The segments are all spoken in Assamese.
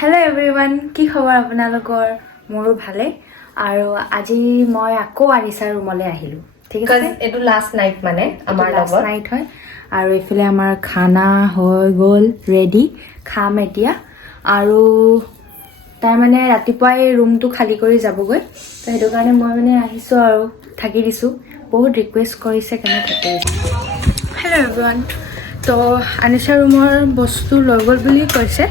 হেল্ল' এভৰিৱান, কি খবৰ আপোনালোকৰ? মোৰো ভালে। আৰু আজি মই আকৌ আনিছাৰ ৰুমলৈ আহিলোঁ। ঠিক আছে, এইটো লাষ্ট নাইট মানে আমাৰ লাষ্ট লগত নাইট হয়। আৰু এইফালে আমাৰ খানা হৈ গ'ল ৰেডি, খাম এতিয়া। আৰু তাই মানে ৰাতিপুৱাই ৰুমটো খালী কৰি যাবগৈ, তো সেইটো কাৰণে মই মানে আহিছোঁ আৰু থাকি দিছোঁ। বহুত ৰিকুৱেষ্ট কৰিছে কাৰণে থাকি দিছোঁ। হেল্ল' এভৰিৱান, তো আনিছা ৰুমৰ বস্তু লৈ গ'ল বুলি কৈছে,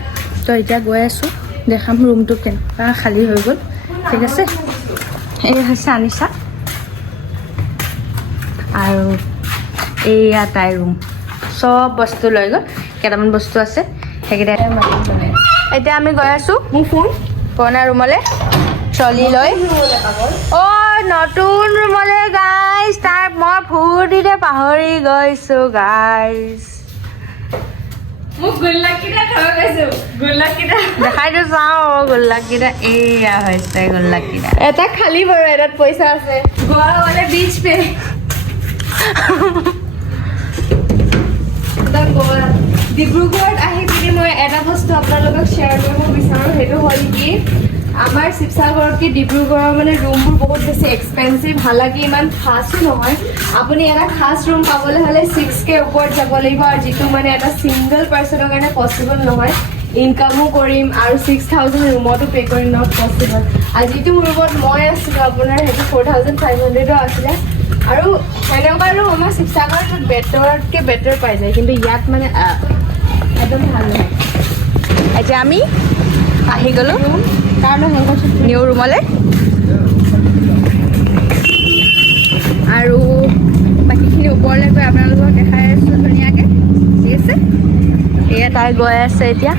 তো এতিয়া গৈ আছোঁ, দেখাম ৰুমটো কেনেকুৱা খালী হৈ গ'ল। ঠিক আছে, এই হৈছে আনিছা আৰু এইয়া তাইৰ ৰুম। চব বস্তু লৈ গ'ল, কেইটামান বস্তু আছে সেইকেইটা এতিয়া আমি গৈ আছোঁ মোৰ ফোন পুৰণা ৰুমলৈ ট্ৰলি লৈ। অ' নতুন ৰুমলৈ গাইজ, তাৰ মই ফূৰ্তিতে পাহৰি গৈছোঁ গাইজ। মোক গোল্লাকেইটা থৈ গৈছো, গোল্লাকেইটা দেখাই দিওঁ চাওঁ। গোল্লাকেইটা এয়া হৈছে গোল্লাকেইটা। এটা খালী বাৰু, এটাত পইচা আছে। গোৱা গ'লে বিচ পে ডিব্ৰুগড়ত আহি পিনি মই এটা বস্তু আপোনালোকক শ্বেয়াৰ কৰিব বিচাৰোঁ, সেইটো হ'ল কি আমাৰ শিৱসাগৰতকৈ ডিব্ৰুগড়ৰ মানে ৰুমবোৰ বহুত বেছি এক্সপেঞ্চিভ। হালাকি ইমান খাছো নহয়। আপুনি এটা খাছ ৰুম পাবলৈ হ'লে 6K ওপৰত যাব লাগিব, আৰু যিটো মানে এটা ছিংগল পাৰ্চনৰ কাৰণে পচিবল নহয়। ইনকামো কৰিম আৰু 6,000 ৰুমতো পে' কৰিম, নট পচিবল। আৰু যিটো ৰুমত মই আছিলোঁ আপোনাৰ সেইটো 4,500 আছিলে। আৰু সেনেকুৱা ৰুম আমাৰ শিৱসাগৰত বেটাৰতকৈ বেটাৰ পাই যায়, কিন্তু ইয়াত মানে একদম ভাল নহয়। এতিয়া আমি আহি গ'লোঁ কাৰণ নিউ ৰুমলৈ, আৰু বাকীখিনি ওপৰলৈ গৈ আপোনালোকক দেখাই আছোঁ ধুনীয়াকৈ। ঠিক আছে, এয়া তাই গৈ আছে এতিয়া।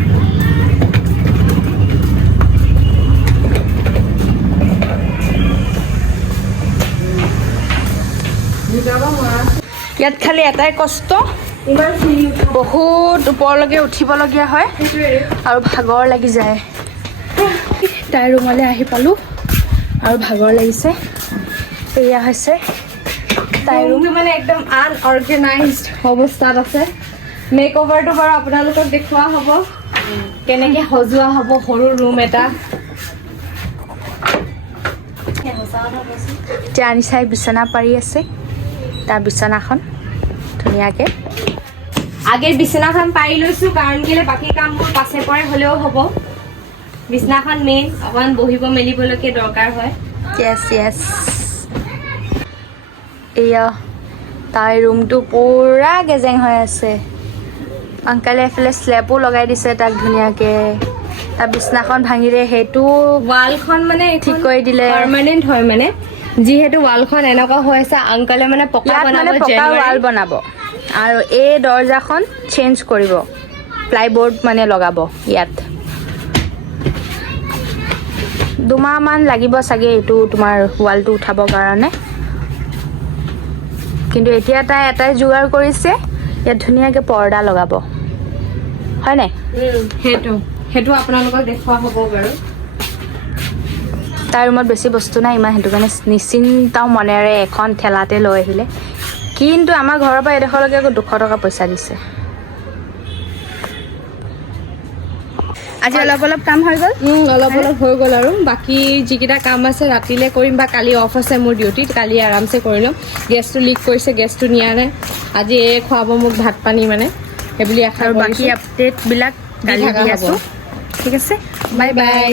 ইয়াত খালি এটাই কষ্ট, বহুত ওপৰলৈকে উঠিবলগীয়া হয় আৰু ভাগৰ লাগি যায়। তাইৰ ৰুমলৈ আহি পালোঁ আৰু ভাগৰ লাগিছে। এয়া হৈছে তাইৰ ৰুম। মানে একদম আনঅৰ্গেনাইজড অৱস্থাত আছে। মেক অভাৰটো বাৰু আপোনালোকক দেখুওৱা হ'ব, কেনেকৈ সজোৱা হ'ব সৰু ৰুম এটা। এতিয়া আনিছাই বিচনা পাৰি আছে, তাৰ বিচনাখন ধুনীয়াকৈ। আগে বিচনাখন পাৰি লৈছোঁ, কাৰণ কেলৈ বাকী কামবোৰ পাছে পৰে হ'লেও হ'ব। বিচনাখন মেইন, অকণমান বহিব মেলিবলৈকে দৰকাৰ হয়। য়েছ য়েছ। এয়া তাইৰ ৰুমটো পূৰা গেজেং হৈ আছে। আংকালে এফালে স্লেপো লগাই দিছে তাক ধুনীয়াকৈ। তাৰ বিচনাখন ভাঙিলে সেইটো ৱালখন মানে ঠিক কৰি দিলে। পাৰ্মানেণ্ট হয়, মানে যিহেতু ৱালখন এনেকুৱা হৈ আছে, আংকালে মানে পকা ইয়াত মানে পকা ৱাল বনাব, আৰু এই দৰ্জাখন চেঞ্জ কৰিব, প্লাইবৰ্ড মানে লগাব ইয়াত। 2 মাহমান লাগিব চাগে এইটো তোমাৰ ৱালটো উঠাবৰ কাৰণে। কিন্তু এতিয়া তাই এটাই যোগাৰ কৰিছে, ইয়াত ধুনীয়াকৈ পৰ্দা লগাব, হয় নাই? সেইটো আপোনালোকক দেখুওৱা হ'ব বাৰু। তাইৰ ৰুমত বেছি বস্তু নাই ইমান, সেইটো কাৰণে নিশ্চিন্ত মনেৰে এখন ঠেলাতে লৈ আহিলে। কিন্তু আমাৰ ঘৰৰ পৰা এডোখৰলৈকে আকৌ 200 টকা পইচা দিছে। আজি অলপ অলপ কাম হৈ গ'ল, অলপ অলপ হৈ গ'ল, আৰু বাকী যিকেইটা কাম আছে ৰাতিলৈ কৰিম, বা কালি অফ আছে মোৰ ডিউটিত, কালি আৰামছে কৰি ল'ম। গেছটো লিক কৰিছে, গেছটো নিয়া নাই। আজি খুৱাব মোক ভাত পানী, মানে সেইবুলি আশা আৰু কৰিছোঁ। বাকী আপডেটবিলাক কালি দি আছোঁ। ঠিক আছে, বাই বাই।